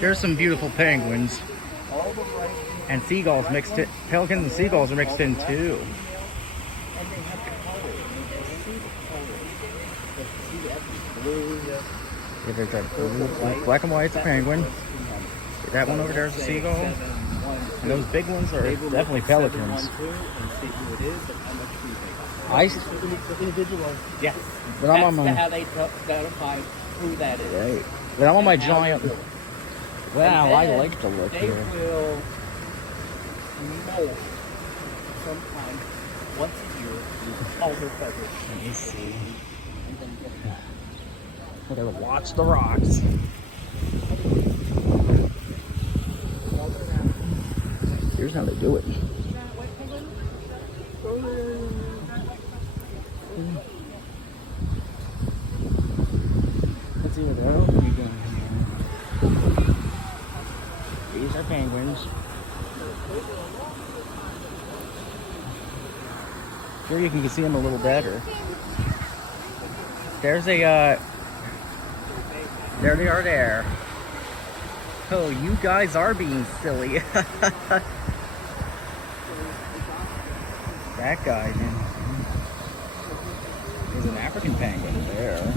There's some beautiful penguins. And seagulls mixed in. Pelicans and seagulls are mixed in too. Yeah, there's that blue, black and white's a penguin. That one over there is a seagull. And those big ones are definitely pelicans. Individual. Yeah. But I'm on my. That's how they notify who that is. Right. But I'm on my giant. Wow, I like the look they here. will mold sometime once a year with all their feathers. Let me see. I gotta watch the rocks. Here's how they do it. Let's see what they're opening here. These are penguins. Here you can see them a little better. There's a, there they are there. Oh, you guys are being silly. That guy is an African penguin there.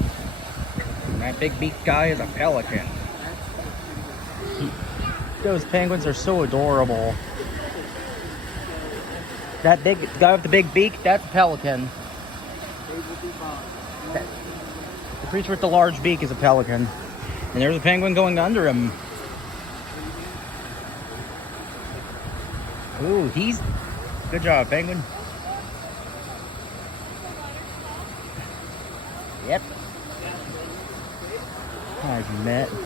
And that big beak guy is a pelican. Those penguins are so adorable. That big guy with the big beak, that's a pelican. The creature with the large beak is a pelican. And there's a penguin going under him. Ooh, he's... Good job, penguin. Yep. I've met.